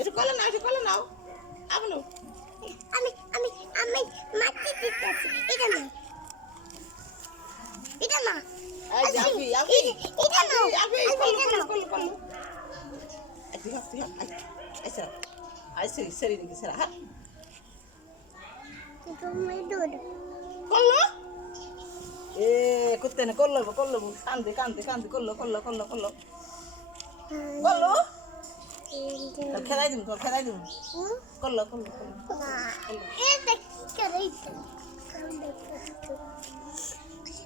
Itu kalau now, apa lu? আমি মাটি দিতেছি এটা না kuttene kollo kandi kollo খেলাই দিম kollo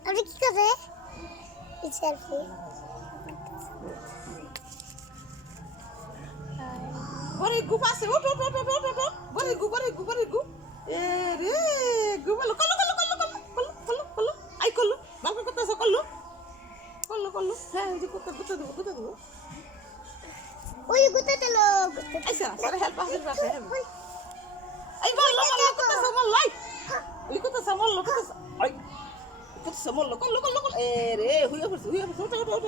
আপনি কি করে selfie Bari gu pase wot bari gu e re gu balo kollo ay kollo balko kotta sa kollo ha ji kotta do ওই গুতাতে লোক aisa sare help us rafe ay ballo kotta sa mallai uli kotta sa mollo ay kotta sa mollo kollo e re huya fursu uta tidra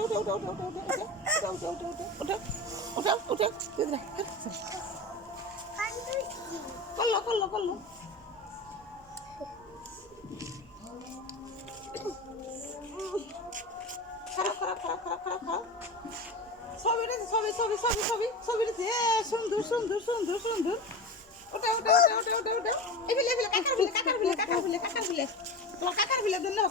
kollo খারাপ সবই রে সুন্দর ওটা এই ফেলে কাকার ফেলে তোমার কাকার ফেলে দেন না